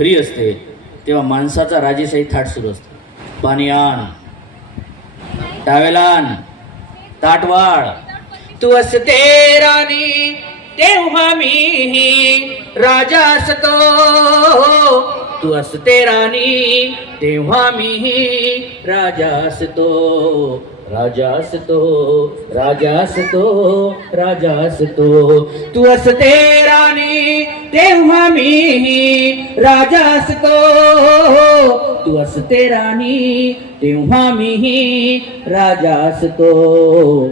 Free असते तेव्हा माणसाचा राजेशाही थाट सुरू असतो. पाणी आण, टावेल आण, ताट वाढ. तू असते राणी तेव्हा मी राजा असतो. तू असते राणी तेव्हा मी राजा असतो. राजा असतो, राजा असतो, राजा असतो. तू असते राणी तेव्हा मी राजा असतो. तू असते राणी तेव्हा मी राजा असतो.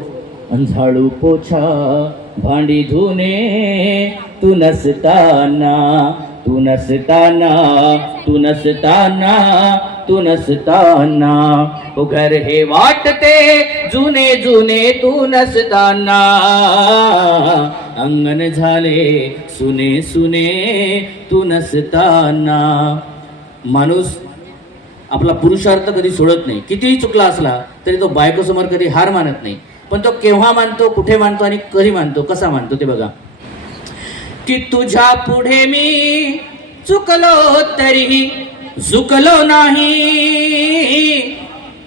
झाडू पोछा भांडी धुणे तू नसताना, तू नसताना, तू नसताना, तू नसताना. ओ घर हे वाटते जुने जुने तू नसताना. अंगण झाले सुने सुने तू नसताना. माणूस आपला पुरुषार्थ कधी सोडत नाही. कितीही चुकला असला तरी तो बायकोसमोर कधी हार मानत नाही. पण तो केव्हा मानतो, कुठे मानतो आणि कधी मानतो, कसा मानतो ते बघा. की तुझ्या पुढे मी चुकलो तरी झुकलो नाही.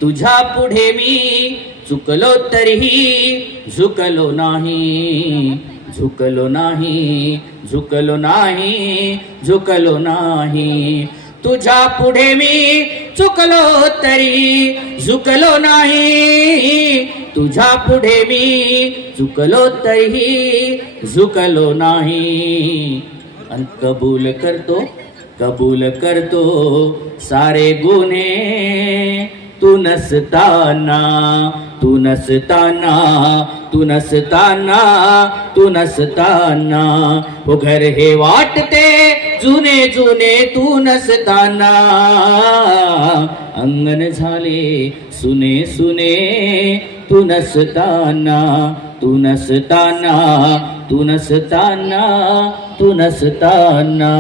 तुझ्या पुढे मी चुकलो तरीही झुकलो नाही. झुकलो नाही, झुकलो नाही, झुकलो नाही. तुझ्या पुढे मी चुकलो तरी झुकलो नाही. तुझ्या पुढे मी चुकलो तरीही झुकलो नाही. आणि कबूल करतो, कबूल करतो सारे गुन्हे तू नसताना, तू नसताना, तू नसताना, तू नसताना. वो घर हे वाटते जुने जुने तू नसताना. अंगण झाले सुने सुने तू नसताना. तू नसताना, तू नसताना, तू नसताना.